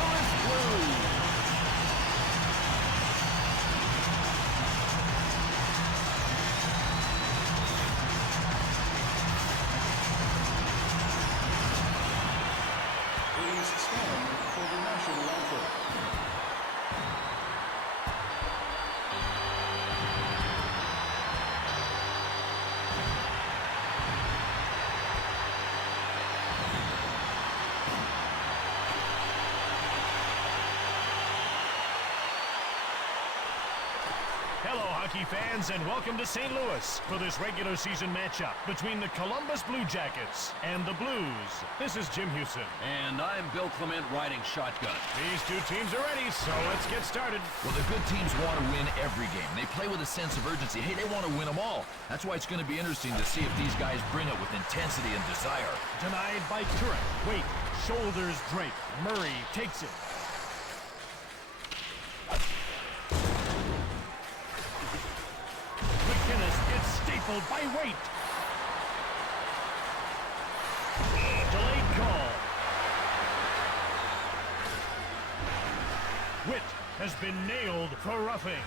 Louis Blues. Please stand for the national anthem. Hello, hockey fans, and welcome to St. Louis for this regular season matchup between the Columbus Blue Jackets and the Blues. This is Jim Houston. And I'm Bill Clement riding shotgun. These two teams are ready, so let's get started. Well, the good teams want to win every game. They play with a sense of urgency. Hey, they want to win them all. That's why it's going to be interesting to see if these guys bring it with intensity and desire. Denied by Turek. Wait, shoulders drape. Murray takes it. Stapled by Waite. Delayed call. Witt has been nailed for roughing.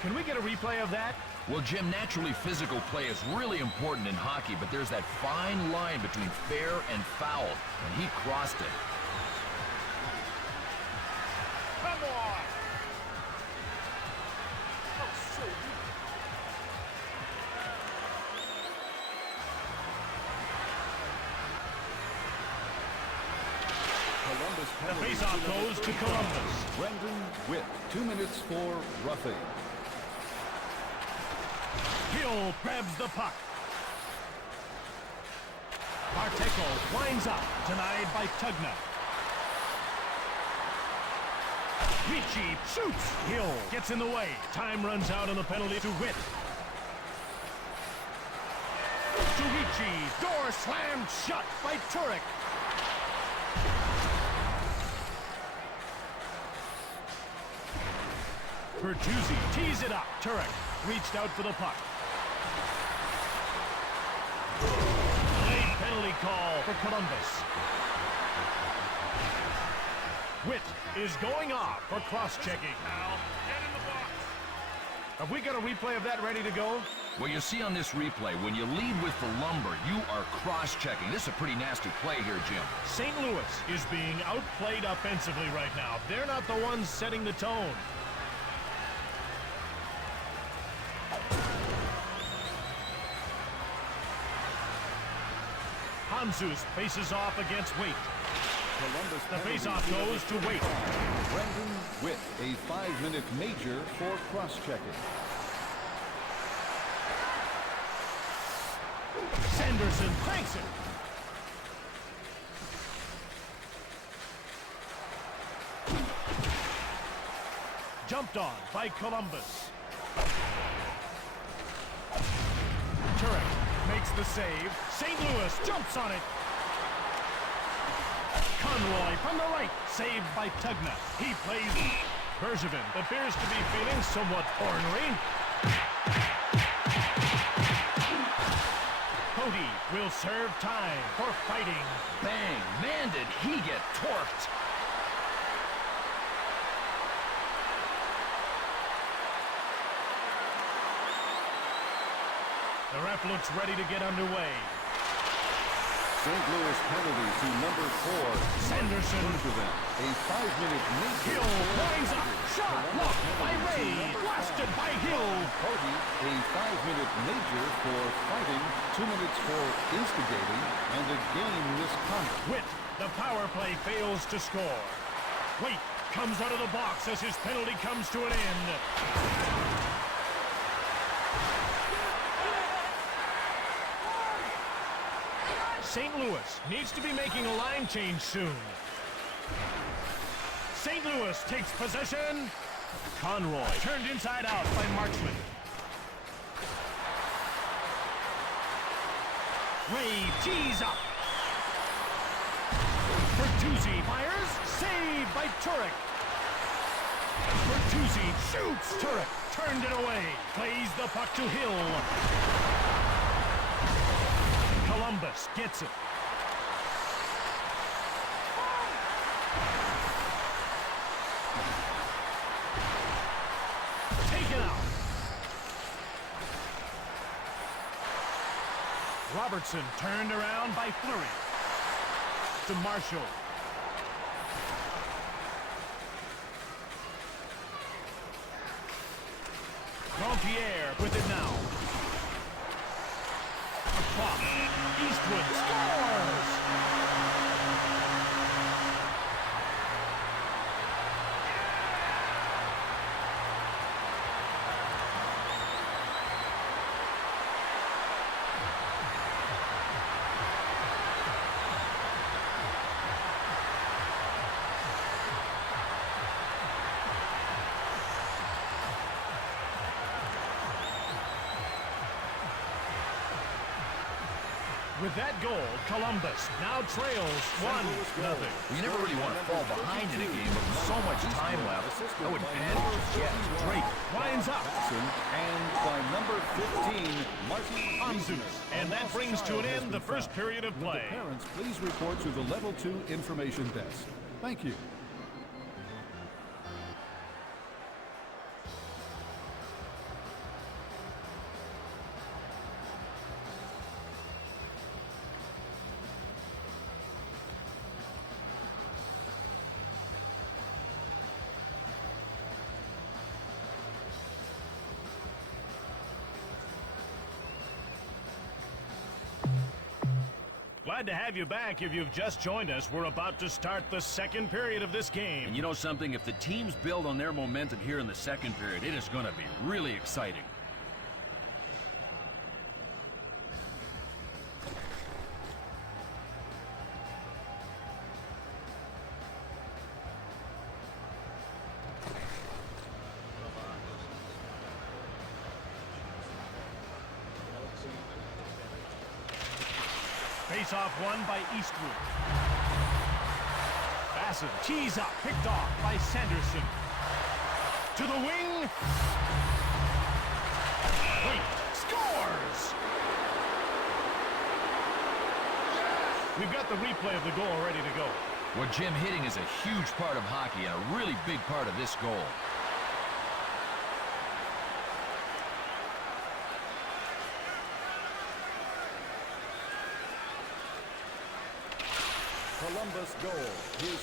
Can we get a replay of that? Well, Jim, naturally physical play is really important in hockey, but there's that fine line between fair and foul, and he crossed it. Come on! The faceoff goes to Columbus. Brendan Witt, 2 minutes for roughing. Hill grabs the puck. Barteco winds up, denied by Tugna. Ricci shoots. Hill gets in the way. Time runs out on the penalty to Witt. To Ricci. Door slammed shut by Turek. Bertuzzi tees it up. Turek reached out for the puck. Late penalty call for Columbus. Witt is going off for cross-checking. Get in the box. Have we got a replay of that ready to go? Well, you see on this replay, when you lead with the lumber, you are cross-checking. This is a pretty nasty play here, Jim. St. Louis is being outplayed offensively right now. They're not the ones setting the tone. Hamzus faces off against Waite. Columbus The faceoff goes to Waite. Brendan Witt, a 5-minute major for cross-checking. Sanderson thanks it. Jumped on by Columbus. Turek makes the save. St. Louis jumps on it. Conroy from the right, saved by Tugna. He plays. Bergevin appears to be feeling somewhat ornery. Cody will serve time for fighting. Bang! Man, did he get torqued! The ref looks ready to get underway. St. Louis penalty to number 4. Sanderson. A 5-minute major. Hill winds up. Shot blocked by Ray. Blasted by Hill. Cody, a 5-minute major for fighting, 2 minutes for instigating, and a game misconduct. Witt, the power play fails to score. Waite comes out of the box as his penalty comes to an end. St. Louis needs to be making a line change soon. St. Louis takes possession. Conroy turned inside out by Marchman. Ray tees up. Bertuzzi fires. Saved by Turek. Bertuzzi shoots. Turek turned it away. Plays the puck to Hill. Columbus gets it. Robertson turned around by Fleury. To Marshall. Jean-Pierre with it now. Across. Eastwood scores! With that goal, Columbus now trails 1-0. You never really want to fall behind in a game, but with so much time left, I wouldn't panic just yet. Drake winds up. And by number 15, Martin Anzu. And that brings to an end the first period of play. Parents, please report to the Level 2 Information Desk. Thank you. Glad to have you back. If you've just joined us, we're about to start the second period of this game. And you know something? If the teams build on their momentum here in the second period, it is going to be really exciting. Face-off won by Eastwood. Bassett tees up, picked off by Sanderson. To the wing. Wait, scores! We've got the replay of the goal ready to go. Well, Jim, hitting is a huge part of hockey and a really big part of this goal. Columbus goal.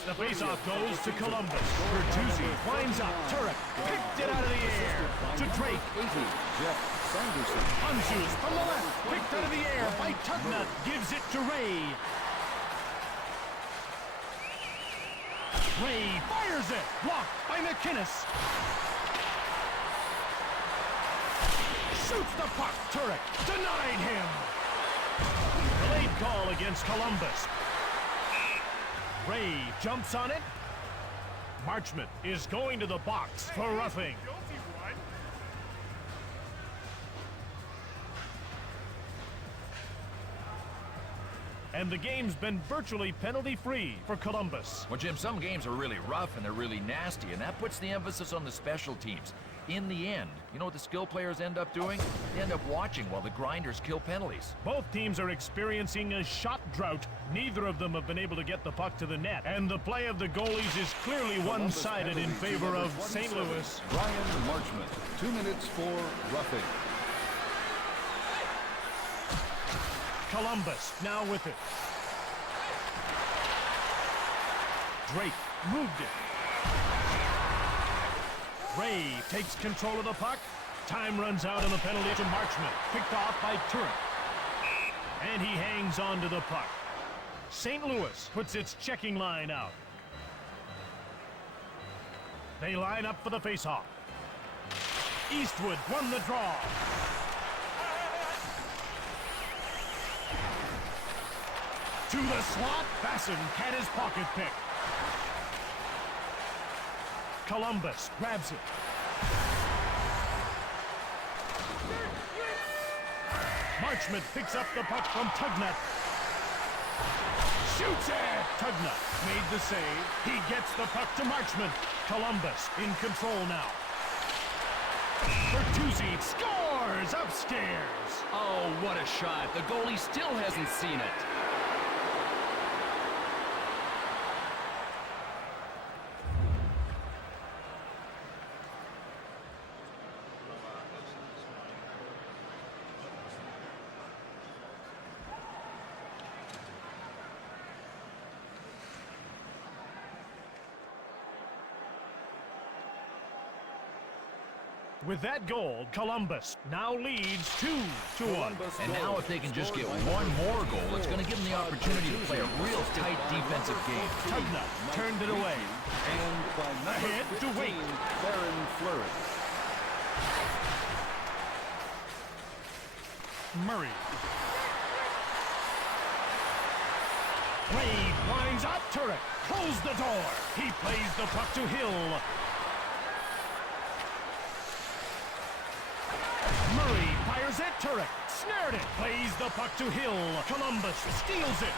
The faceoff goes to Columbus. Bertuzzi winds up. Turek picked it out of the air. To Drake. Jeff Sanderson. Anzus from the left. Picked out of the air by Tugnut. Gives it to Ray. Ray fires it. Blocked by McInnes. Shoots the puck. Turek denied him. Delayed call against Columbus. Ray jumps on it. Marchment is going to the box for roughing. And the game's been virtually penalty-free for Columbus. Well, Jim, some games are really rough and they're really nasty, and that puts the emphasis on the special teams. In the end, you know what the skill players end up doing? They end up watching while the grinders kill penalties. Both teams are experiencing a shot drought. Neither of them have been able to get the puck to the net. And the play of the goalies is clearly one-sided in favor of St. Louis. Brian Marchment, 2 minutes for roughing. Columbus now with it. Drake moved it. Ray takes control of the puck. Time runs out on the penalty to Marchment. Picked off by Turek. And he hangs on to the puck. St. Louis puts its checking line out. They line up for the faceoff. Eastwood won the draw. To the slot. Basson had his pocket pick. Columbus grabs it. Marchment picks up the puck from Tugnut. Shoots it! Tugnut made the save. He gets the puck to Marchment. Columbus in control now. Bertuzzi scores upstairs. Oh, what a shot. The goalie still hasn't seen it. With that goal, Columbus now leads 2-1. And now if they can just get one more goal, it's going to give them the opportunity to play a real tight defensive game. Tugnutt turned it away. And by number Ahead to 15, Wait. Baron Fleury. Murray. Wade winds up. Turek closed the door. He plays the puck to Hill. Murray fires it. Turek snared it. Plays the puck to Hill. Columbus steals it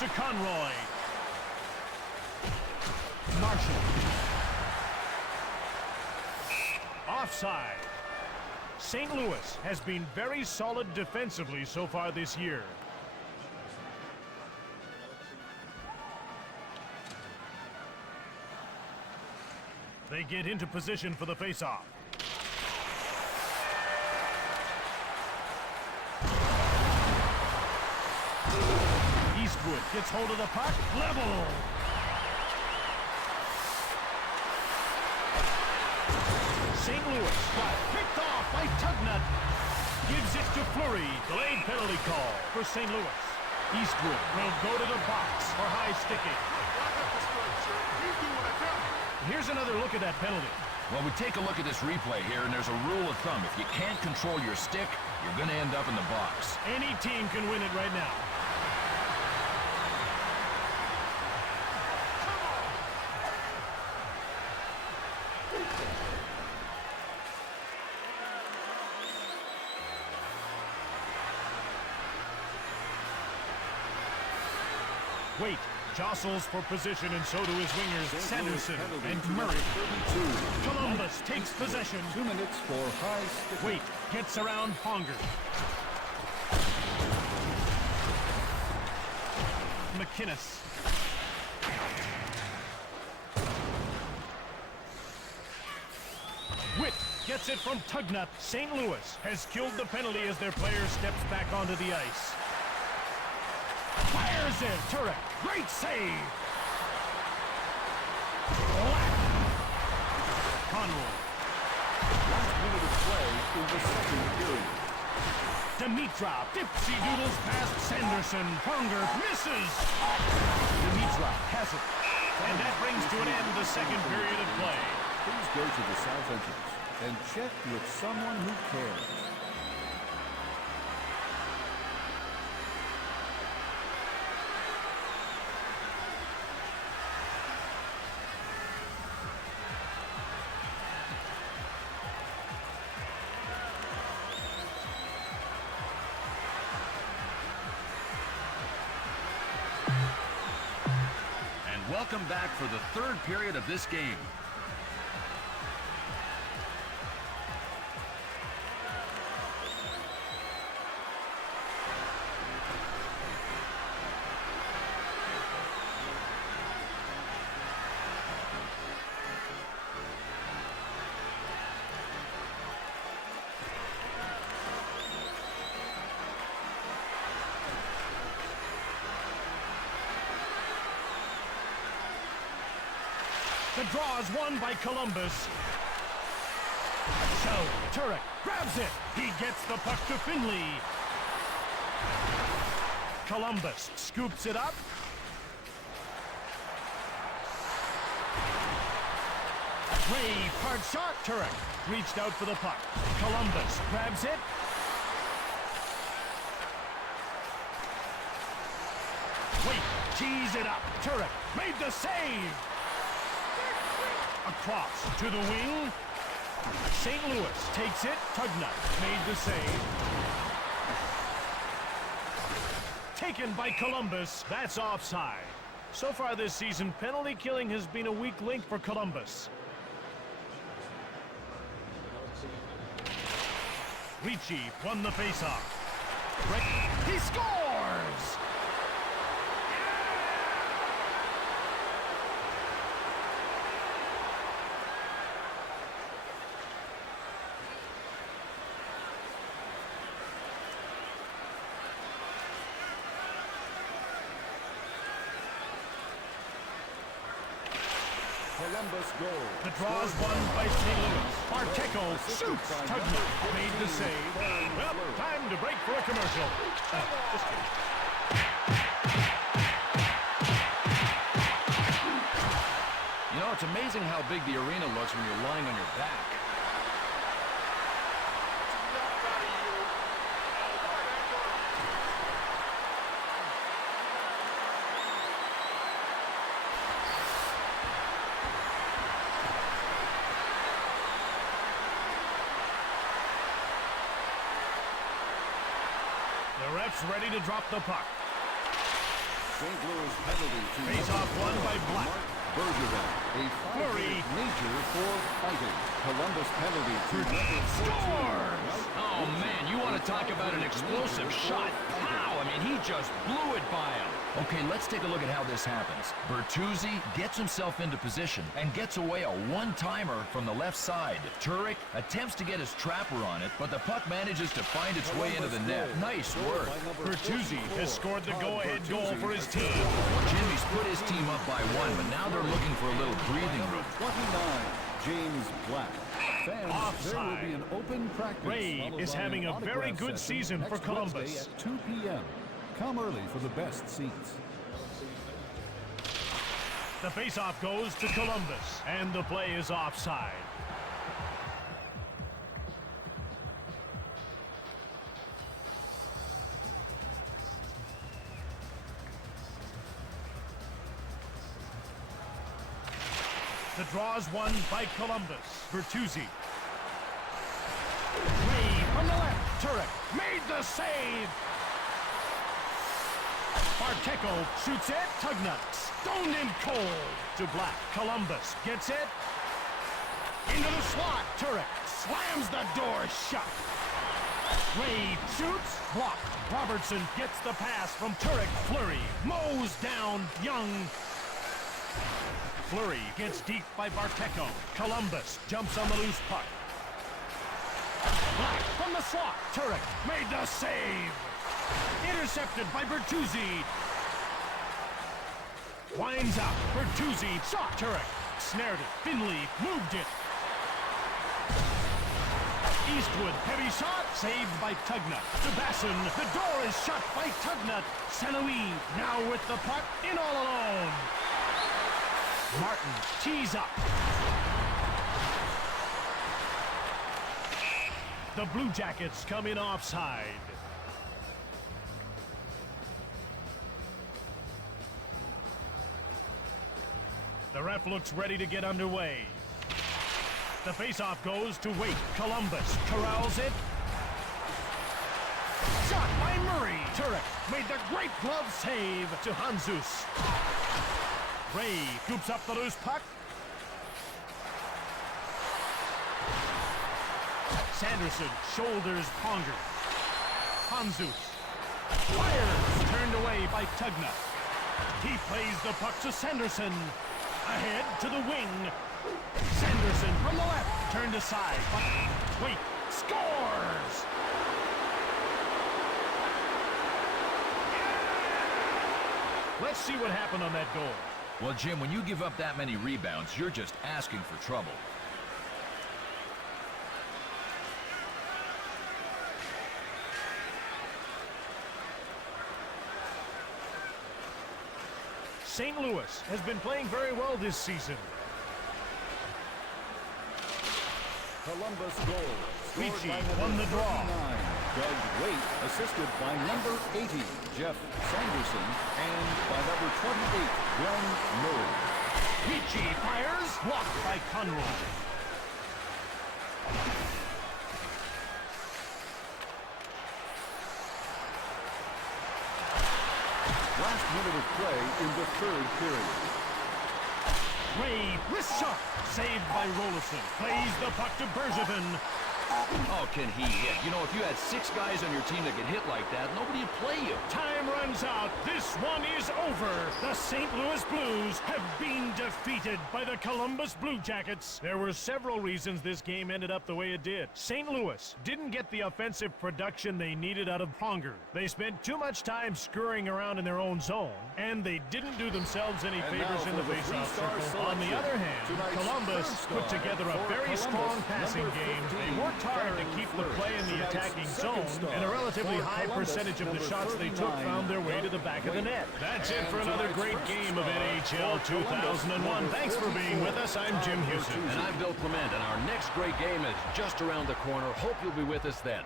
to Conroy. Marshall. Offside. St. Louis has been very solid defensively so far this year. They get into position for the faceoff. Eastwood gets hold of the puck. Level. St. Louis got picked off by Tugnutt. Gives it to Fleury. Delayed penalty call for St. Louis. Eastwood will go to the box for high sticking. Here's another look at that penalty. Well, we take a look at this replay here, and there's a rule of thumb. If you can't control your stick, you're going to end up in the box. Any team can win it right now. Wait, jostles for position, and so do his wingers, Sanderson and Murray. Columbus takes possession. 2 minutes for high stick. Wait, gets around Ponger. McInnes. Witt gets it from Tugnutt. St. Louis has killed the penalty as their player steps back onto the ice. Fires in. Turek. Great save. Conroy. Last minute of play in the second period. Dimitrov. Dipsy doodles past Sanderson. Ponger misses. Dimitrov has it. And that brings to an end the second period of play. Please go to the south entrance and check with someone who cares. Welcome back for the third period of this game. The draw is won by Columbus. So, Turek grabs it. He gets the puck to Finley. Columbus scoops it up. Ray, hard shot. Turek reached out for the puck. Columbus grabs it. Wait, tees it up. Turek made the save. Across to the wing. St. Louis takes it. Tugnutt made the save. Taken by Columbus. That's offside. So far this season, penalty killing has been a weak link for Columbus. Ricci won the faceoff. He scores! Columbus goal. The draw is won by St. Louis. Barteco shoots. Tugman made the save. Well, time to break for a commercial. Just kidding. You know, it's amazing how big the arena looks when you're lying on your back. The ref's ready to drop the puck. St. Louis penalty to Face-off won by Black. Bergevin. A Fleury. 5-minute major for fighting. Columbus penalty to number 14. Scores! Oh, man, you want to talk about an explosive shot. Pow! I mean, he just blew it by him. Okay, let's take a look at how this happens. Bertuzzi gets himself into position and gets away a one-timer from the left side. Turek attempts to get his trapper on it, but the puck manages to find its way into the net. Nice work. Bertuzzi has scored the go-ahead goal for his team. Jimmy's put his team up by one, but now they're looking for a little breathing room. 29, James Black. Fans, there will be an open practice. Ray followed is by having an a very autograph good session season for next Columbus. Wednesday at 2 p.m. Come early for the best seats. The face-off goes to Columbus, and the play is offside. The draw is won by Columbus. Bertuzzi. Ray from the left. Turek made the save. Barteco shoots it. Tugnut stoned in cold to Black. Columbus gets it. Into the slot. Turek slams the door shut. Ray shoots. Blocked. Robertson gets the pass from Turek. Fleury mows down Young. Fleury gets deep by Barteco. Columbus jumps on the loose puck. Black from the slot. Turek made the save. Intercepted by Bertuzzi. Winds up. Bertuzzi shot. Turek snared it. Finley moved it. Eastwood, heavy shot, saved by Tugnut. To Basson, the door is shut by Tugnut. St-Louis now with the puck in all alone. Martin tees up. The Blue Jackets come in offside. The ref looks ready to get underway. The faceoff goes to Waite. Columbus corrals it. Shot by Murray. Turek made the great glove save to Hanzus. Ray scoops up the loose puck. Sanderson shoulders Ponger. Hanzus fires, turned away by Tugnut. He plays the puck to Sanderson. Ahead to the wing. Sanderson from the left, turned aside. Wait, scores! Let's see what happened on that goal. Well, Jim, when you give up that many rebounds, you're just asking for trouble. St. Louis has been playing very well this season. Columbus goal. Ricci won the draw. Doug Waite, assisted by number 80, Jeff Sanderson, and by number 28, Glenn Murray. Ricci fires, blocked by Conroy. Last minute of play in the third period. Ray, wrist shot, saved by Rolison. Plays the puck to Bergevin. Oh, can he hit? You know, if you had 6 guys on your team that could hit like that, nobody would play you. Time runs out. This one is over. The St. Louis Blues have been defeated by the Columbus Blue Jackets. There were several reasons this game ended up the way it did. St. Louis didn't get the offensive production they needed out of Pronger. They spent too much time scurrying around in their own zone, and they didn't do themselves any favors in the faceoff circle. On the other hand, Columbus put together a very strong passing game. They worked hard to keep the play in the attacking zone, and a relatively high percentage of the shots they took found their way to the back of the net. That's it for another great game of NHL 2001. Thanks for being with us. I'm Jim Houston. And I'm Bill Clement, and our next great game is just around the corner. Hope you'll be with us then.